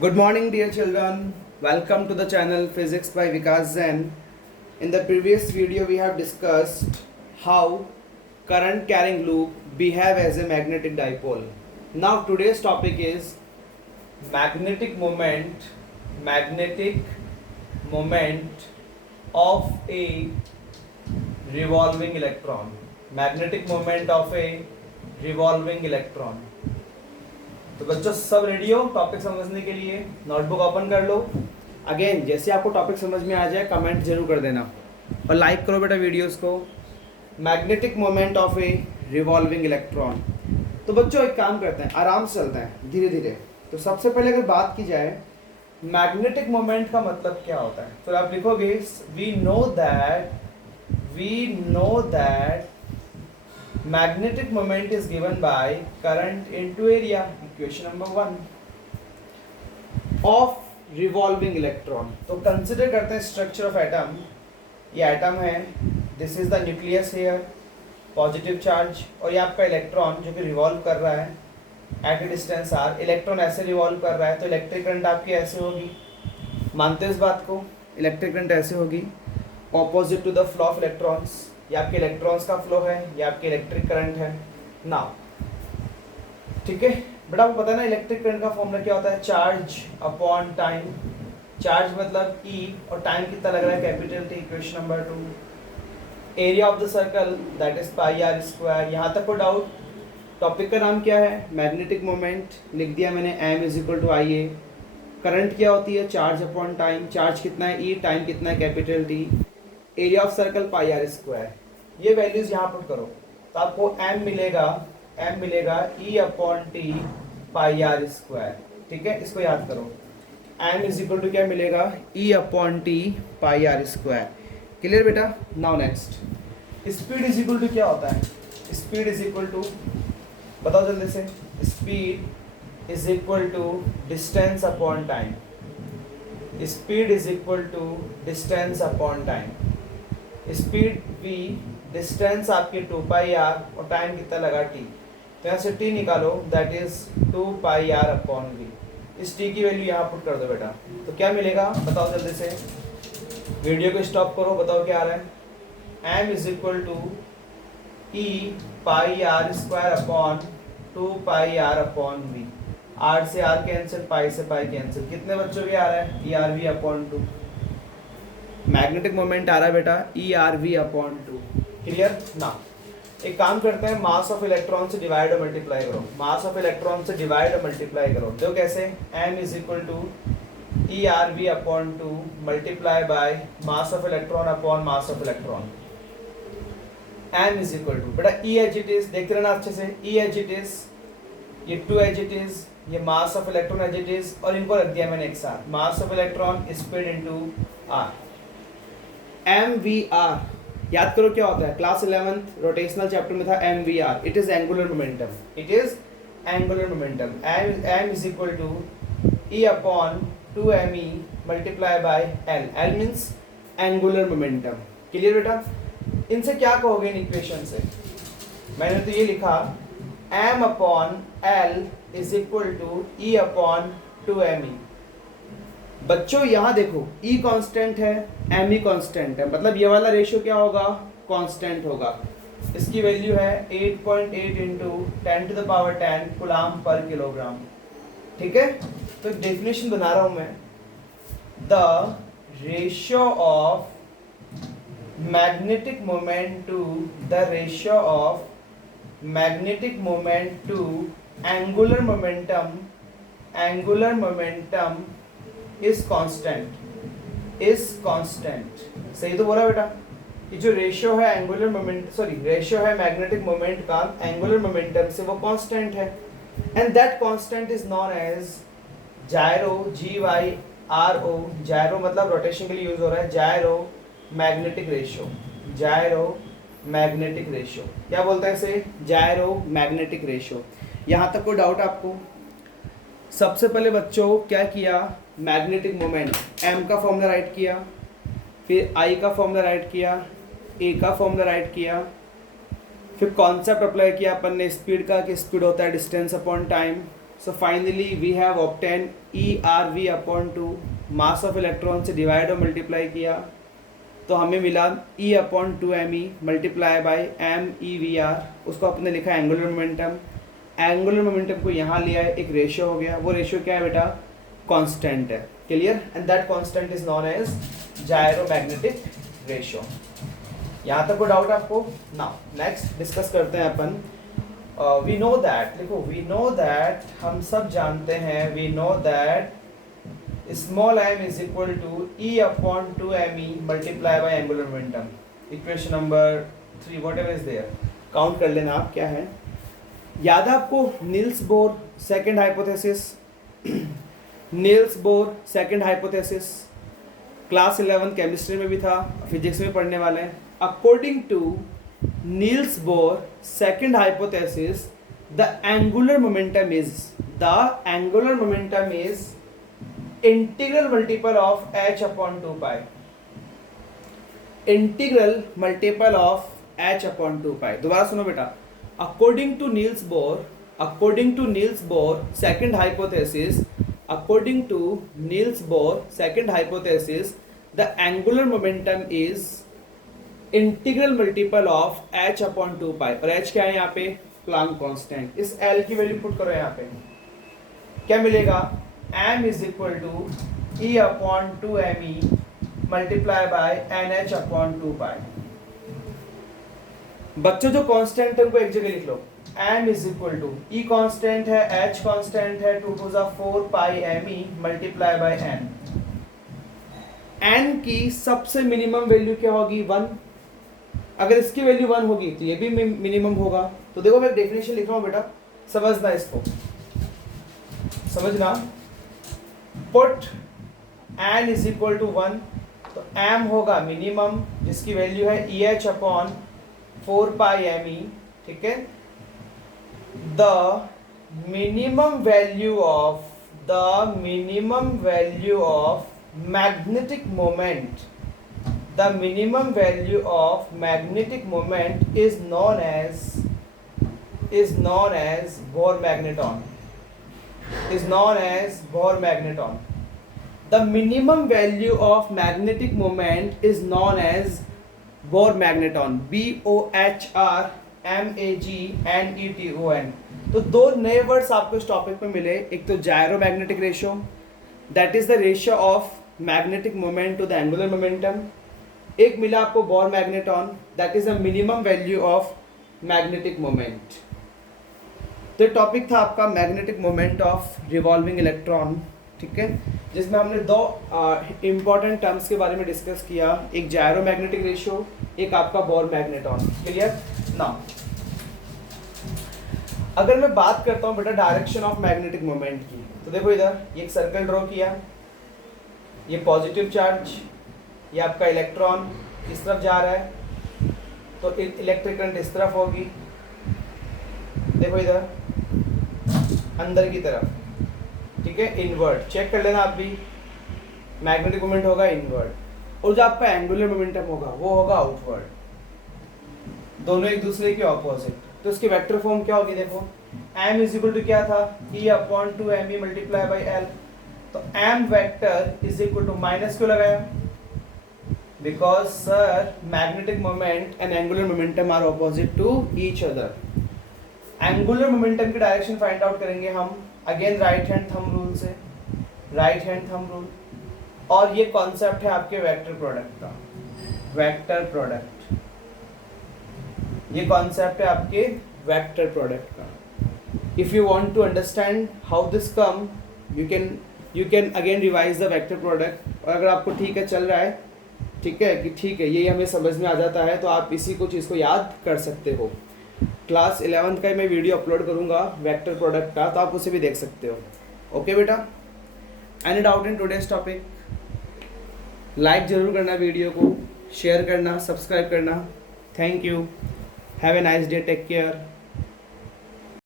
Good morning, dear children. Welcome to the channel Physics by Vikas Zen. In the previous video, we have discussed how current carrying loop behave as a magnetic dipole. Now, today's topic is magnetic moment of a revolving electron. Magnetic moment of a revolving electron. तो बच्चों सब ready हो topic समझने के लिए? Notebook open कर लो. Again जैसे आपको टॉपिक समझ में आ जाए कमेंट जरूर कर देना और लाइक करो बेटा वीडियोस को. Magnetic moment of A revolving electron. तो बच्चों एक काम करते हैं, आराम से चलते हैं धीरे धीरे. तो सबसे पहले अगर बात की जाए मैग्नेटिक मोमेंट का मतलब क्या होता है, तो आप लिखोगे we know that magnetic moment is given by current into area, equation number 1 of revolving electron. तो कंसिडर करते हैं स्ट्रक्चर ऑफ एटम. ये एटम है, this is the nucleus here, positive charge, और ये आपका इलेक्ट्रॉन जो कि रिवॉल्व कर रहा है at a distance R. Electron ऐसे रिवॉल्व कर रहा है तो इलेक्ट्रिक करंट आपकी ऐसे होगी. मानते हो इस बात को? इलेक्ट्रिक करंट ऐसे होगी opposite to the flow of electrons. ये आपके इलेक्ट्रॉन्स का फ्लो है, ये आपके इलेक्ट्रिक करंट है ना. ठीक है बेटा, आपको पता है ना इलेक्ट्रिक करंट का फॉर्मूला क्या होता है? Charge upon time. चार्ज मतलब E और टाइम कितना लग रहा है? Capital T. Equation number 2. Area of the circle that is pi are square. यहाँ तक को डाउट? टॉपिक का नाम क्या है? Magnetic moment. लिख दिया मैंने M is equal to I A. Current क्या होती है? Charge upon time. चार्ज कितना है? E. टाइम कितना है? Capital T. Area of circle pi are square. ये वैल्यूज यहाँ पुट करो तो आपको m मिलेगा E upon T pi are square. ठीक है, इसको याद करो. m इज इक्वल टू क्या मिलेगा? E upon T pi are square. Clear बेटा? Now next, speed is equal to क्या होता है? स्पीड इज इक्वल टू, बताओ जल्दी से. Speed is equal to distance upon time. Speed is equal to distance upon time. Speed v, distance आपकी 2 pi are और time कितना लगा t. तो यहाँ से t निकालो, that is 2 pi are upon v. इस t की वैल्यू यहाँ पुट कर दो बेटा. तो क्या मिलेगा बताओ जल्दी से. वीडियो को स्टॉप करो, बताओ क्या आ रहा है. m is equal to e pi are square upon 2 pi are upon v. r से r कैंसिल, पाई से पाई कैंसिल. कितने बच्चों के आ रहा है? e R V upon 2. Magnetic moment आ रहा है बेटा E R V upon 2. Clear ना? एक काम करते हैं, मास ऑफ इलेक्ट्रॉन से डिवाइड और मल्टीप्लाई करो. मास ऑफ इलेक्ट्रॉन से डिवाइड और मल्टीप्लाई करो. देखो कैसे. m is equal to E R V upon 2 multiply by mass of electron upon mass of electron. m is equal to बेटा E H it is, देखते रहना अच्छे से. ई एच इट इज, ये 2 एच इट इज, ये mass of electron as it is, और इनको रख दिया मैंने एक साथ. Mass of electron speed into R. MVR याद करो क्या होता है? क्लास 11th रोटेशनल चैप्टर में था MVR. It is angular momentum. It is angular momentum. m is equal to E upon 2me multiply by L. L means angular momentum. Clear बेटा? इनसे क्या कहोगे इन इक्वेशन से? मैंने तो ये लिखा m upon L is equal to E upon 2me. बच्चों यहाँ देखो E कांस्टेंट है, M ही कांस्टेंट है, मतलब ये वाला रेशियो क्या होगा? कांस्टेंट होगा. इसकी वैल्यू है 8.8 into 10 to the power 10 coulomb पर किलोग्राम. ठीक है, तो एक डेफिनेशन बना रहा हूं मैं. The ratio of magnetic moment to the ratio of magnetic moment to angular momentum is constant. सही तो बोला बेटा? ये जो रेशियो है एंगुलर मोमेंट, सॉरी रेशियो है मैग्नेटिक मोमेंट का एंगुलर मोमेंटम से, वो कांस्टेंट है. And that constant is known as gyro. GYRO. Gyro मतलब रोटेशन के लिए यूज हो रहा है. जायरो मैग्नेटिक रेशियो. जायरो मैग्नेटिक रेशियो क्या बोलते हैं इसे? जायरो मैग्नेटिक रेशियो. यहाँ तक कोई डाउट आपको? सबसे पहले बच्चों क्या किया? मैग्नेटिक मोमेंट m का फॉर्मूला राइट किया, फिर I का फॉर्मूला राइट किया, A का फॉर्मूला राइट किया, फिर कॉन्सेप्ट अप्लाई किया अपन ने स्पीड का कि स्पीड होता है distance upon time. So finally we have obtain ERV upon 2, mass of electron से डिवाइड और मल्टीप्लाई किया तो हमें मिला E upon 2me multiply by MEVR, उसको आपने लिखा एंगुलर मोमेंटम। एंगुलर मोमेंटम को यहाँ लिया है, एक रेशियो हो गया, वो रेशियो क्या है बेटा, कांस्टेंट है। Clear? And that constant is known as gyromagnetic ratio. यहाँ तक कोई डाउट आपको? नाउ नेक्स्ट डिस्कस करते हैं अपन। वी नो दैट, देखो वी नो दैट, हम सब जानते हैं, we know that small m is equal to E upon 2me multiply by angular momentum. Equation number 3 whatever is there, count कर लेना आप क्या है। याद है आपको Niels Bohr second hypothesis, Niels Bohr second hypothesis class 11 chemistry में भी था, फिजिक्स में पढ़ने वाले हैं। According to Niels Bohr second hypothesis the angular momentum is integral multiple of h upon 2 pi, integral multiple of h upon 2 pi. दोबारा सुनो बेटा, according to Niels Bohr second hypothesis, according to Niels Bohr second hypothesis, the angular momentum is integral multiple of h upon 2 pi। और h क्या है यहाँ पे, Planck constant. इस L की वैल्यू पुट करो यहाँ पे, क्या मिलेगा, m is equal to E upon 2me multiply by NH upon 2 pi. बच्चों जो कांस्टेंट है उनको एक जगह लिख लो, m is equal to E constant है, h कांस्टेंट है, 2 to the 4 pi me multiply by n। n की सबसे मिनिमम वैल्यू क्या होगी, 1। अगर इसकी वैल्यू 1 होगी तो ये भी मिनिमम होगा। तो देखो मैं डेफिनेशन लिख रहा हूं बेटा, समझना इसको, समझना। Put n is equal to 1, तो m होगा मिनिमम जिसकी वैल्यू है EH अपॉन 4 पाई me, ठीक है। The minimum value of magnetic moment, the minimum value of magnetic moment is known as Bohr magneton, is known as Bohr magneton. The minimum value of magnetic moment is known as Bohr magneton, BOHRMAGNETON। तो दो नए words आपको इस topic पे मिले, एक तो gyromagnetic ratio, that is the ratio of magnetic moment to the angular momentum. एक मिला आपको Bohr magneton, that is the minimum value of magnetic moment. तो टॉपिक था आपका magnetic moment of revolving electron, ठीक है, जिसमें हमने दो इंपॉर्टेंट टर्म्स के बारे में डिस्कस किया, एक जायरोमैग्नेटिक रेशियो, एक आपका बोर मैग्नेटॉन। क्लियर? नाउ अगर मैं बात करता हूँ बेटा डायरेक्शन ऑफ मैग्नेटिक मोमेंट की, तो देखो इधर ये एक सर्कल ड्रॉ किया, ये पॉजिटिव चार्ज, ये आपका इलेक्ट्रॉन इस तरफ जा रहा है, तो इलेक्ट्रिक करंट इस तरफ होगी, देखो इधर अंदर की तरफ, ठीक है, इनवर्ड। चेक कर लेना आप भी, मैग्नेटिक मोमेंट होगा इनवर्ड, और जो आपका एंगुलर मोमेंटम होगा वो होगा आउटवर्ड, दोनों एक दूसरे के ऑपोजिट। तो इसकी वेक्टर फॉर्म क्या होगी, देखो m इज इक्वल टू क्या था, E upon 2me multiply by L। तो m vector is equal to minus क्यों लगाया, because sir magnetic moment and angular momentum are opposite to each other. Angular momentum की direction find out करेंगे हम again right hand thumb rule से, right hand thumb rule. और ये concept है आपके वेक्टर प्रोडक्ट का, वेक्टर प्रोडक्ट, ये कॉन्सेप्ट है आपके वेक्टर प्रोडक्ट का। If you want to understand how this come, you can again revise the vector product. और अगर आपको ठीक है चल रहा है, ठीक है कि ठीक है ये हमें समझ में आ जाता है, तो आप इसी को चीज़ को याद कर सकते हो। क्लास 11 का मैं वीडियो अपलोड करूंगा वेक्टर प्रोडक्ट का, तो आप उसे भी देख सकते हो। ओके बेटा, any doubt in today's topic? Like जरूर करना वीडियो को, शेयर करना, सब्सक्राइब करना। Thank you, have a nice day, take care.